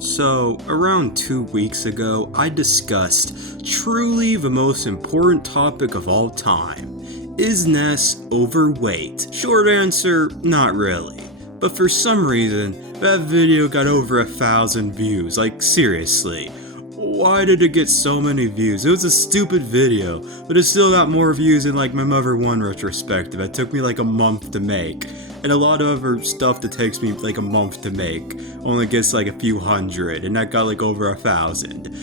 So, around 2 weeks ago, I discussed truly the most important topic of all time. Is Ness overweight? Short answer, not really. But for some reason, that video got over 1,000 views, like seriously. Why did it get so many views? It was a stupid video, but it still got more views than like my Mother 1 retrospective that took me like a month to make. And a lot of other stuff that takes me like a month to make only gets like a few hundred, and that got like over 1,000.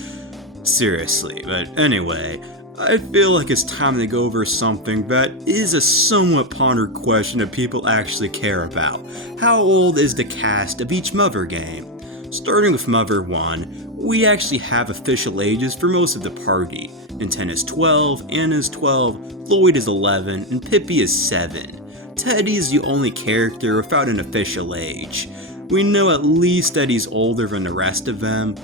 Seriously, but anyway, I feel like it's time to go over something that is a somewhat pondered question that people actually care about. How old is the cast of each Mother game? Starting with Mother 1, we actually have official ages for most of the party. Nintendo is 12, Anna is 12, Lloyd is 11, and Pippi is 7. Teddy is the only character without an official age. We know at least that he's older than the rest of them,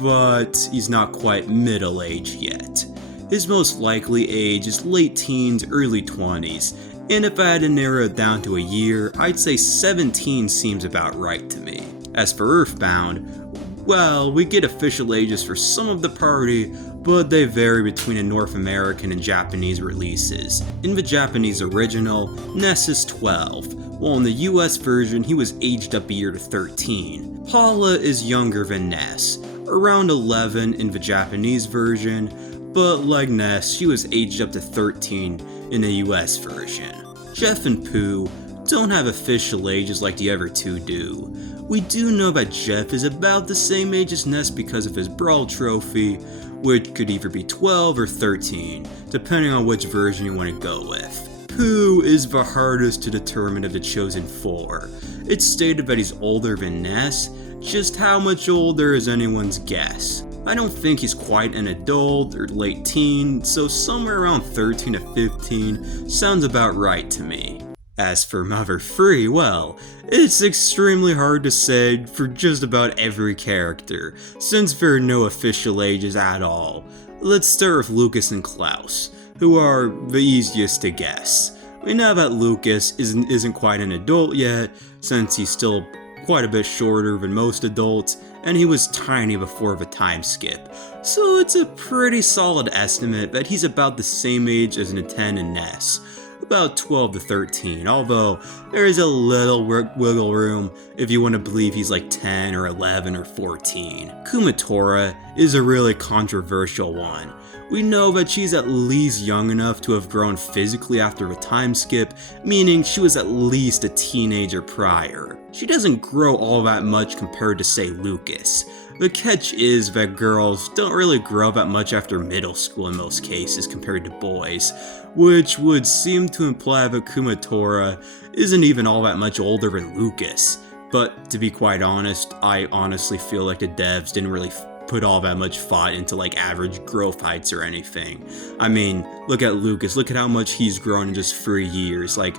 but he's not quite middle-aged yet. His most likely age is late teens, early 20s, and if I had to narrow it down to a year, I'd say 17 seems about right to me. As for EarthBound, well, we get official ages for some of the party, but they vary between the North American and Japanese releases. In the Japanese original, Ness is 12, while in the US version he was aged up a year to 13. Paula is younger than Ness, around 11 in the Japanese version, but like Ness, she was aged up to 13 in the US version. Jeff and Pooh don't have official ages like the other two do. We do know that Jeff is about the same age as Ness because of his Brawl trophy, which could either be 12 or 13, depending on which version you want to go with. Pooh is the hardest to determine of the chosen four. It's stated that he's older than Ness, just how much older is anyone's guess. I don't think he's quite an adult or late teen, so somewhere around 13 to 15 sounds about right to me. As for Mother 3, well, it's extremely hard to say for just about every character, since there are no official ages at all. Let's start with Lucas and Klaus, who are the easiest to guess. We know that Lucas isn't quite an adult yet, since he's still quite a bit shorter than most adults, and he was tiny before the time skip. So it's a pretty solid estimate that he's about the same age as Nintendo and Ness. About 12 to 13, although there is a little wiggle room if you want to believe he's like 10 or 11 or 14. Kumatora is a really controversial one. We know that she's at least young enough to have grown physically after a time skip, meaning she was at least a teenager prior. She doesn't grow all that much compared to, say, Lucas. The catch is that girls don't really grow that much after middle school in most cases compared to boys, which would seem to imply that Kumatora isn't even all that much older than Lucas. But to be quite honest, I honestly feel like the devs didn't really put all that much thought into like average growth heights or anything. I mean, look at Lucas, look at how much he's grown in just 3 years. Like,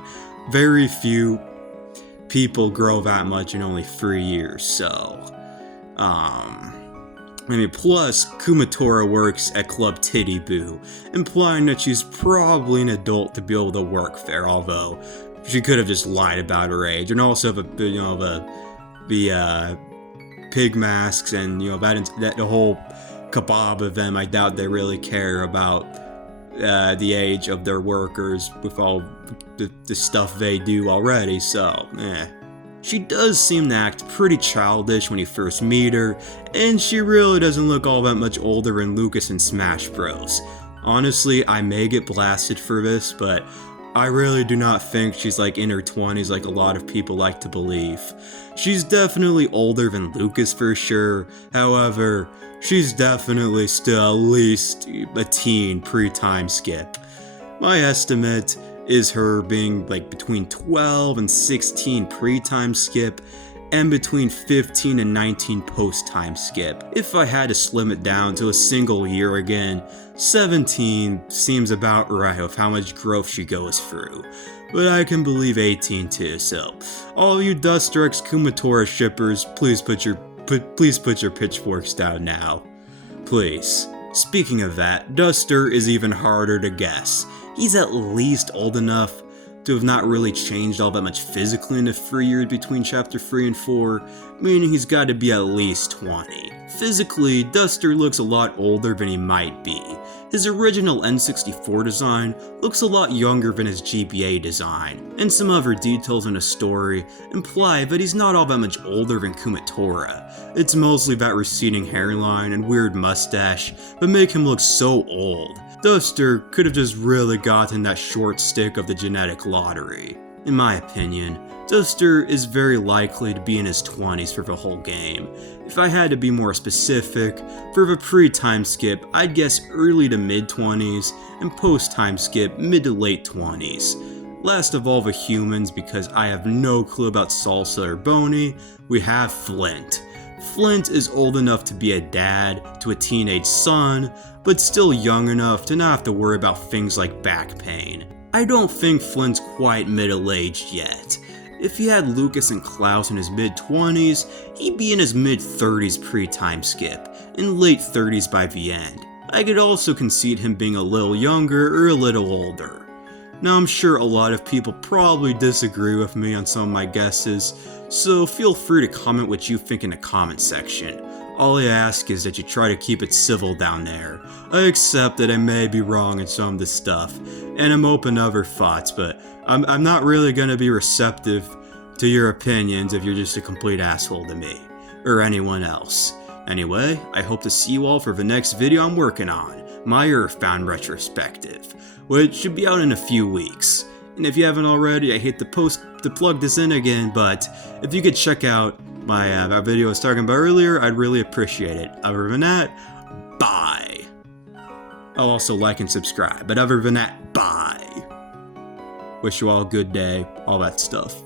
very few people grow that much in only 3 years, so plus Kumatora works at Club Titty Boo, implying that she's probably an adult to be able to work there, although she could have just lied about her age. And also the pig masks and that the whole kebab of them, I doubt they really care about the age of their workers with all the stuff they do already, so She does seem to act pretty childish when you first meet her, and she really doesn't look all that much older than Lucas in Smash Bros. Honestly, I may get blasted for this, but I really do not think she's like in her 20s like a lot of people like to believe. She's definitely older than Lucas for sure, however, she's definitely still at least a teen pre-time skip. My estimate is her being like between 12 and 16 pre-time skip, and between 15 and 19 post-time skip. If I had to slim it down to a single year again, 17 seems about right with how much growth she goes through. But I can believe 18 too, so all you Duster X Kumatora shippers, please put your pitchforks down now. Please. Speaking of that, Duster is even harder to guess. He's at least old enough to have not really changed all that much physically in the 3 years between Chapter 3 and 4, meaning he's got to be at least 20. Physically, Duster looks a lot older than he might be. His original N64 design looks a lot younger than his GBA design, and some other details in the story imply that he's not all that much older than Kumatora. It's mostly that receding hairline and weird mustache that make him look so old. Duster could have just really gotten that short stick of the genetic lottery. In my opinion, Duster is very likely to be in his 20s for the whole game. If I had to be more specific, for the pre-time skip, I'd guess early to mid-20s, and post-time skip, mid to late 20s. Last of all the humans, because I have no clue about Salsa or Boney, we have Flint. Flint is old enough to be a dad to a teenage son, but still young enough to not have to worry about things like back pain. I don't think Flint's quite middle-aged yet. If he had Lucas and Klaus in his mid-20s, he'd be in his mid-30s pre-time skip, and late 30s by the end. I could also concede him being a little younger or a little older. Now I'm sure a lot of people probably disagree with me on some of my guesses, so feel free to comment what you think in the comment section. All I ask is that you try to keep it civil down there. I accept that I may be wrong in some of this stuff, and I'm open to other thoughts, but I'm not really going to be receptive to your opinions if you're just a complete asshole to me, or anyone else. Anyway, I hope to see you all for the next video I'm working on, my EarthBound retrospective, which should be out in a few weeks. And if you haven't already, I hate to plug this in again, but if you could check out my video I was talking about earlier, I'd really appreciate it. Other than that, bye. I'll also like and subscribe, but other than that, bye. Wish you all a good day, all that stuff.